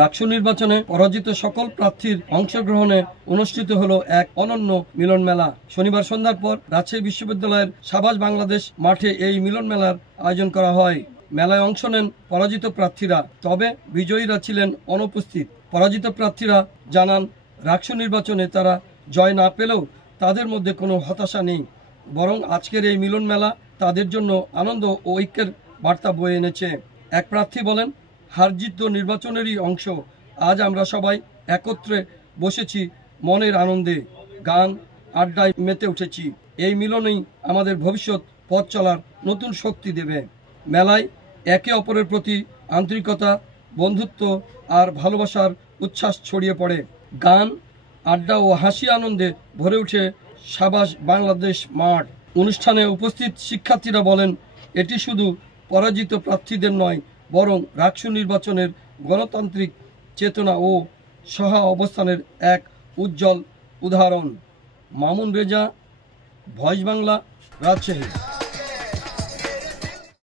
রাকসু নির্বাচনে পরাজিত সকল প্রার্থীর অংশগ্রহণে অনুষ্ঠিত হলো এক অনন্য মিলন মেলা। শনিবার সন্ধ্যার পর রাজশাহী বিশ্ববিদ্যালয়ের সাভাজ বাংলাদেশ মাঠে এই মিলন মেলার আয়োজন করা হয়। মেলায় অংশ নেন পরাজিত প্রার্থীরা, তবে বিজয়ীরা ছিলেন অনুপস্থিত। পরাজিত প্রার্থীরা জানান, রাকসু নির্বাচনে তারা জয় না পেলেও তাদের মধ্যে কোনো হতাশা নেই, বরং আজকের এই মিলন মেলা তাদের জন্য আনন্দ ও ঐক্যের বার্তা বয়ে এনেছে। এক প্রার্থী বলেন, হার জিত তো নির্বাচনেরই অংশ। আজ আমরা সবাই একত্রে বসেছি মনের আনন্দে, গান আড্ডায় মেতে উঠেছি। এই মিলনেই আমাদের ভবিষ্যৎ পথ চলার নতুন শক্তি দেবে। মেলায় একে অপরের প্রতি আন্তরিকতা, বন্ধুত্ব আর ভালোবাসার উচ্ছ্বাস ছড়িয়ে পড়ে। গান, আড্ডা ও হাসি আনন্দে ভরে উঠে সাভাজ বাংলাদেশ মাঠ। অনুষ্ঠানে উপস্থিত শিক্ষার্থীরা বলেন, এটি শুধু পরাজিত প্রার্থীদের নয়, বরং রাকসু নির্বাচনের গণতান্ত্রিক চেতনা ও সহা অবস্থানের এক উজ্জ্বল উদাহরণ। মামুন রেজা, ভয়েস বাংলা, রাজশাহী।